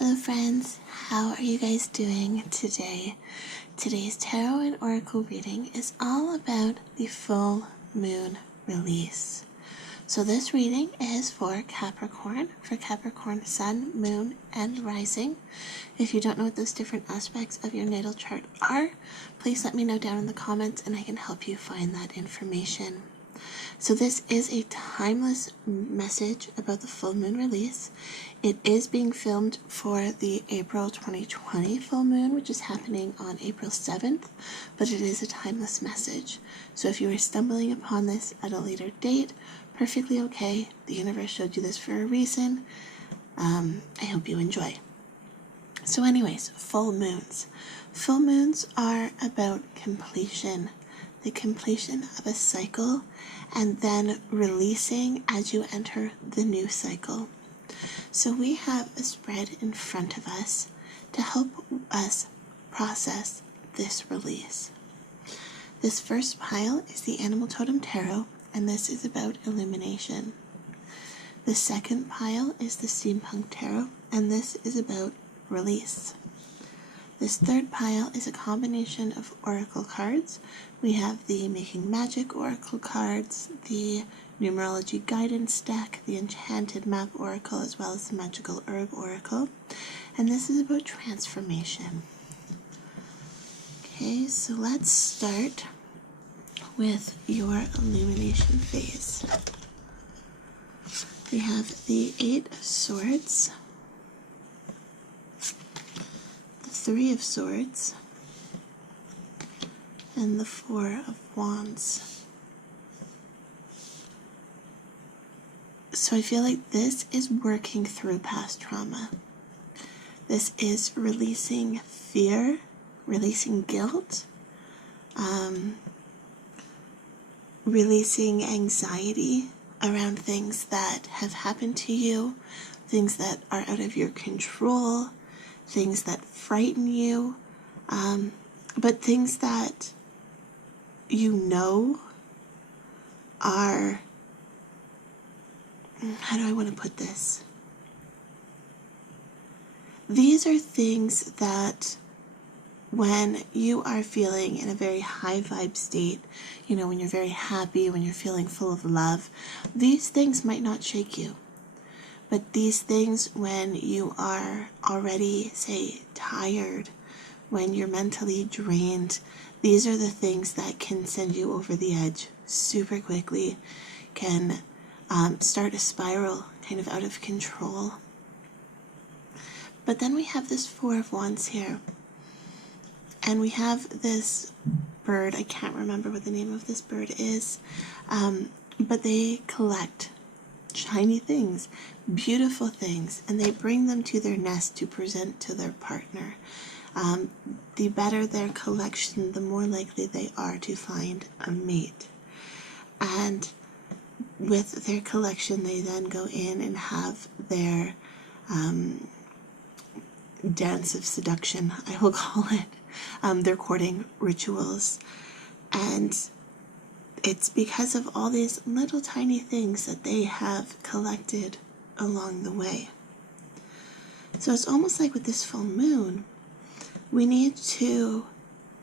Hello friends, how are you guys doing today? Today's tarot and oracle reading is all about the full moon release. So this reading is for Capricorn sun, moon, and rising. If you don't know what those different aspects of your natal chart are, please let me know down in the comments and I can help you find that information. So this is a timeless message about the full moon release. It is being filmed for the April 2020 full moon, which is happening on April 7th, but it is a timeless message. So if you are stumbling upon this at a later date, perfectly okay. The universe showed you this for a reason. I hope you enjoy. So anyways, full moons. Full moons are about completion. The completion of a cycle and then releasing as you enter the new cycle. So we have a spread in front of us to help us process this release. This first pile is the Animal Totem Tarot, and this is about illumination. The second pile is the Steampunk Tarot, and this is about release. This third pile is a combination of oracle cards. We have the Making Magick Oracle cards, the Numerology guidance deck, the Enchanted Map Oracle, as well as the Magickal Herb Oracle. And this is about transformation. Okay, so let's start with your illumination phase. We have the Eight of Swords, the Three of Swords, and the Four of Wands. So I feel like this is working through past trauma. This is releasing fear, releasing guilt, releasing anxiety around things that have happened to you, things that are out of your control, things that frighten you, but things that you know are, how do I want to put this? These are things that when you are feeling in a very high vibe state, you know, when you're very happy, when you're feeling full of love, these things might not shake you. But these things, when you are already, say, tired, when you're mentally drained, these are the things that can send you over the edge super quickly, can start a spiral kind of out of control. But then we have this Four of Wands here. And we have this bird. I can't remember what the name of this bird is. But they collect shiny things, beautiful things, and they bring them to their nest to present to their partner. The better their collection, the more likely they are to find a mate. And with their collection, they then go in and have their dance of seduction, I will call it, their courting rituals. And it's because of all these little tiny things that they have collected along the way. So it's almost like with this full moon, we need to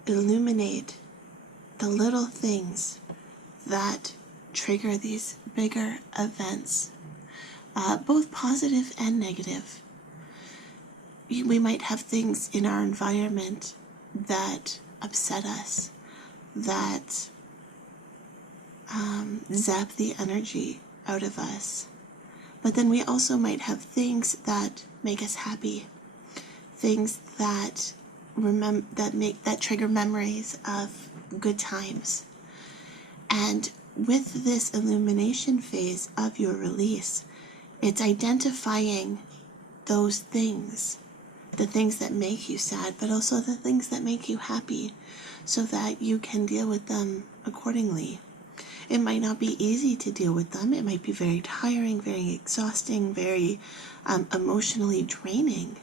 illuminate the little things that trigger these bigger events, both positive and negative. We might have things in our environment that upset us, that zap the energy out of us. But then we also might have things that make us happy, things that that trigger memories of good times. And with this illumination phase of your release, it's identifying those things, the things that make you sad, but also the things that make you happy, so that you can deal with them accordingly. It might not be easy to deal with them. It might be very tiring, very exhausting, very emotionally draining.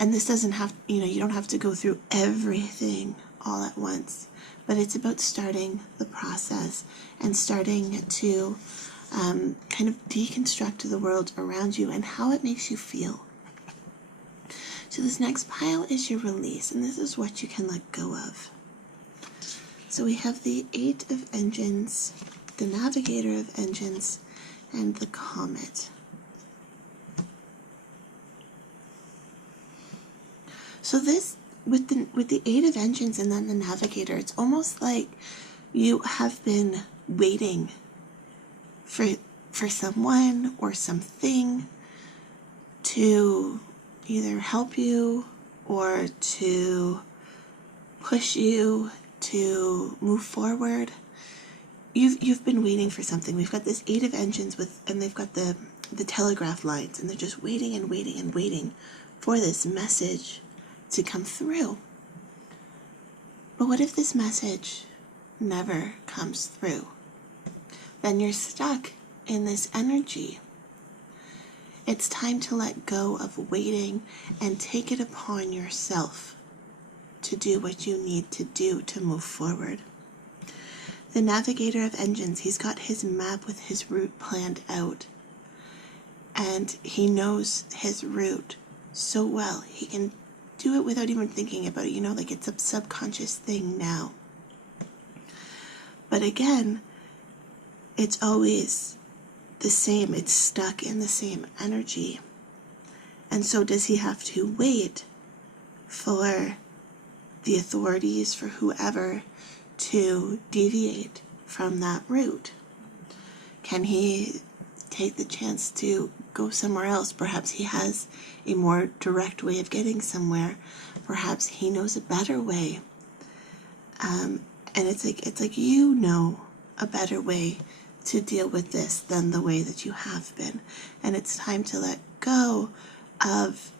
And this doesn't have, you don't have to go through everything all at once, but it's about starting the process and starting to kind of deconstruct the world around you and how it makes you feel. So this next pile is your release, and this is what you can let go of. So we have the Eight of Engines, the Navigator of Engines, and the Comet. So this, with the Eight of Engines and then the Navigator, it's almost like you have been waiting for someone or something to either help you or to push you to move forward. You've been waiting for something. We've got this Eight of Engines and they've got the telegraph lines, and they're just waiting and waiting and waiting for this message to come through. But what if this message never comes through? Then you're stuck in this energy. It's time to let go of waiting and take it upon yourself to do what you need to do to move forward. The Navigator of Engines, he's got his map with his route planned out. And he knows his route so well. He can do it without even thinking about it. Like it's a subconscious thing now. But again, it's always the same. It's stuck in the same energy. And so does he have to wait for the authorities, for whoever, to deviate from that route? Can he take the chance to go somewhere else? Perhaps he has a more direct way of getting somewhere. Perhaps he knows a better way. And it's like a better way to deal with this than the way that you have been. And it's time to let go of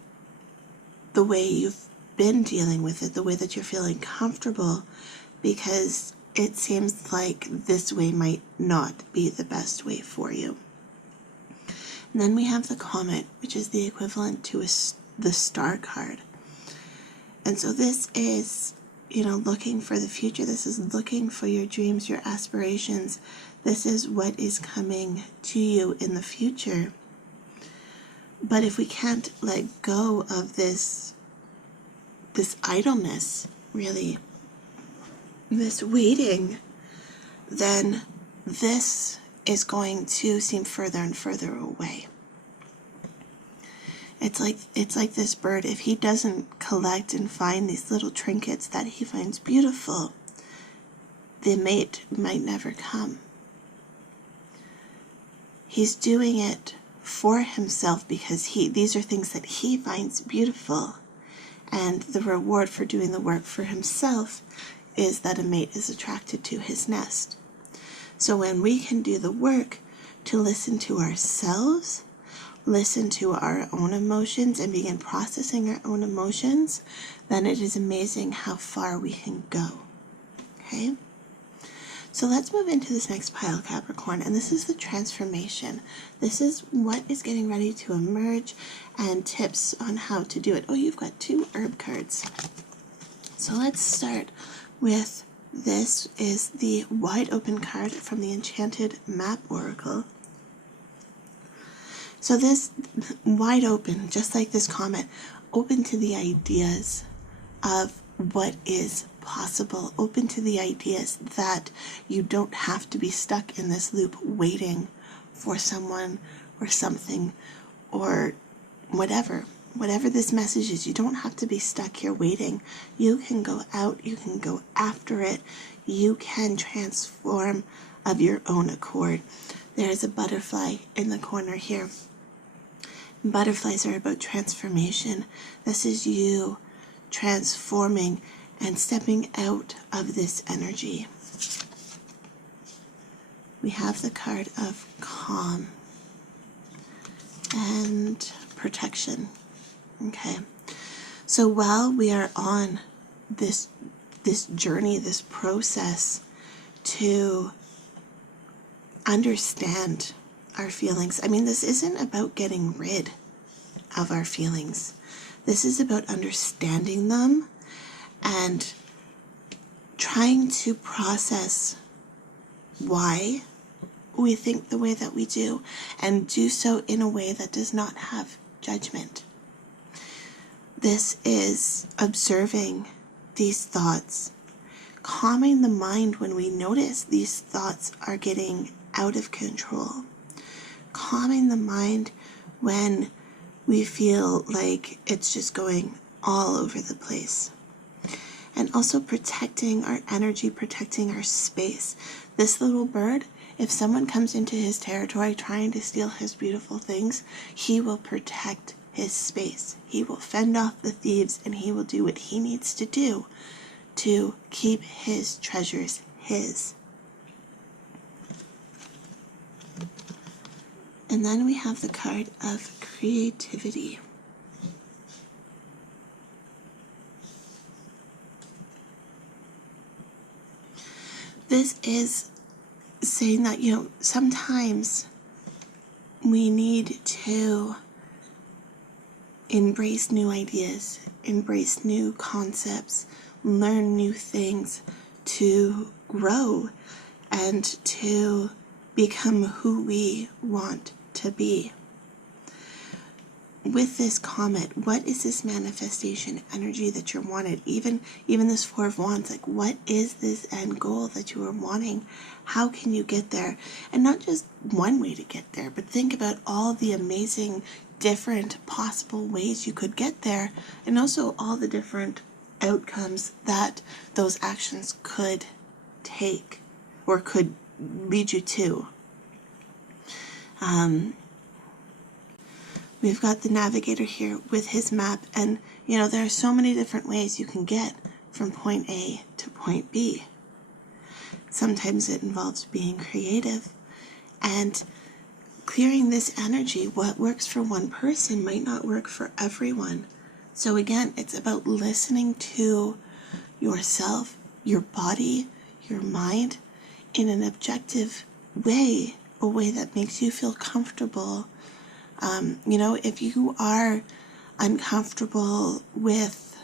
the way you've been dealing with it, the way that you're feeling comfortable, because it seems like this way might not be the best way for you. And then we have the Comet, which is the equivalent to the Star card. And so this is, looking for the future. This is looking for your dreams, your aspirations. This is what is coming to you in the future. But if we can't let go of this idleness, really, this waiting, then this is going to seem further and further away. It's like this bird. If he doesn't collect and find these little trinkets that he finds beautiful, the mate might never come. He's doing it for himself because these are things that he finds beautiful. And the reward for doing the work for himself is that a mate is attracted to his nest. So when we can do the work to listen to ourselves, listen to our own emotions, and begin processing our own emotions, then it is amazing how far we can go. Okay? So let's move into this next pile, Capricorn, and this is the transformation. This is what is getting ready to emerge and tips on how to do it. Oh, you've got 2 herb cards. So let's start with this is the wide open card from the Enchanted Map Oracle. So this wide open, just like this comet, open to the ideas of what is possible, open to the ideas that you don't have to be stuck in this loop waiting for someone or something or whatever this message is. You don't have to be stuck here waiting. You can go out, you can go after it, you can transform of your own accord. There's a butterfly in the corner here. Butterflies are about transformation. This is you transforming and stepping out of this energy. We have the card of calm and protection. Okay, so while we are on this journey, this process to understand our feelings, this isn't about getting rid of our feelings. This is about understanding them and trying to process why we think the way that we do, and do so in a way that does not have judgment. This is observing these thoughts, calming the mind when we notice these thoughts are getting out of control, calming the mind when we feel like it's just going all over the place, and also protecting our energy, protecting our space. This little bird, if someone comes into his territory trying to steal his beautiful things, he will protect his space. He will fend off the thieves, and he will do what he needs to do to keep his treasures his. And then we have the card of creativity. This is saying that, sometimes we need to embrace new ideas, embrace new concepts, learn new things to grow and to become who we want to be. With this comet, what is this manifestation energy that you're wanted? Even this Four of Wands, like, what is this end goal that you are wanting? How can you get there? And not just one way to get there, but think about all the amazing different possible ways you could get there, and also all the different outcomes that those actions could take or could lead you to. We've got the navigator here with his map, and there are so many different ways you can get from point A to point B. Sometimes it involves being creative and clearing this energy. What works for one person might not work for everyone. So again, it's about listening to yourself, your body, your mind in an objective way, a way that makes you feel comfortable. If you are uncomfortable with,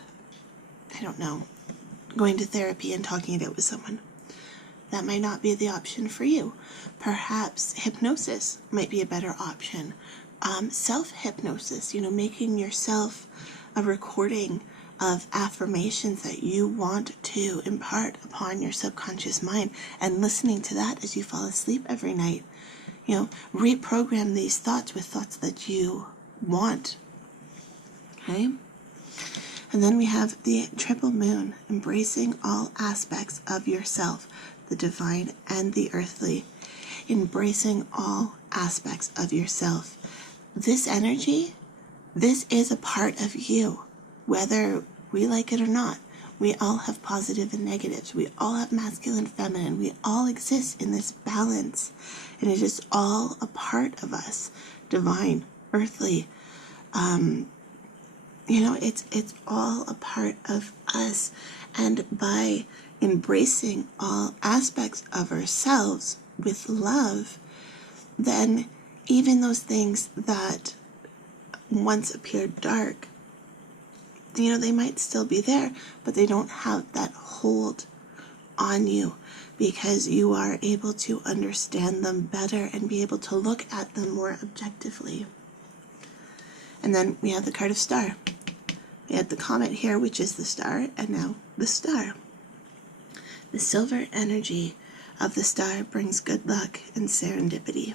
going to therapy and talking it out with someone, that might not be the option for you. Perhaps hypnosis might be a better option. Self-hypnosis, making yourself a recording of affirmations that you want to impart upon your subconscious mind, and listening to that as you fall asleep every night. Reprogram these thoughts with thoughts that you want. Okay? And then we have the triple moon, embracing all aspects of yourself, the divine and the earthly, embracing all aspects of yourself. This energy, this is a part of you, whether we like it or not. We all have positive and negatives. We all have masculine, feminine. We all exist in this balance, and it is all a part of us, divine, earthly. It's all a part of us, and by embracing all aspects of ourselves with love, then even those things that once appeared dark, they might still be there, but they don't have that hold on you, because you are able to understand them better and be able to look at them more objectively. And then we have the card of star. We had the comet here, which is the star, and now the star. The silver energy of the star brings good luck and serendipity.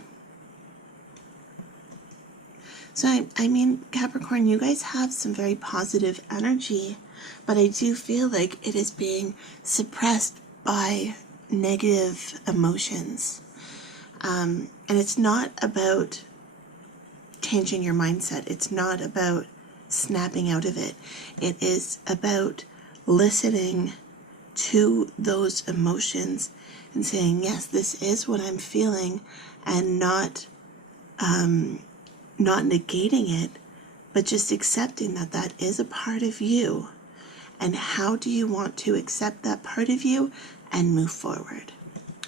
So, Capricorn, you guys have some very positive energy, but I do feel like it is being suppressed by negative emotions. And it's not about changing your mindset. It's not about snapping out of it. It is about listening to those emotions and saying, yes, this is what I'm feeling, and not negating it, but just accepting that that is a part of you. And how do you want to accept that part of you and move forward?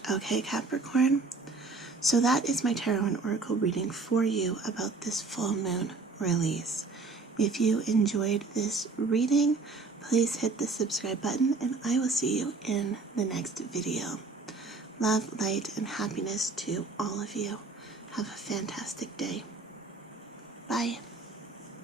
Okay, Capricorn? So that is my tarot and oracle reading for you about this full moon release. If you enjoyed this reading, please hit the subscribe button, and I will see you in the next video. Love, light, and happiness to all of you. Have a fantastic day. Bye.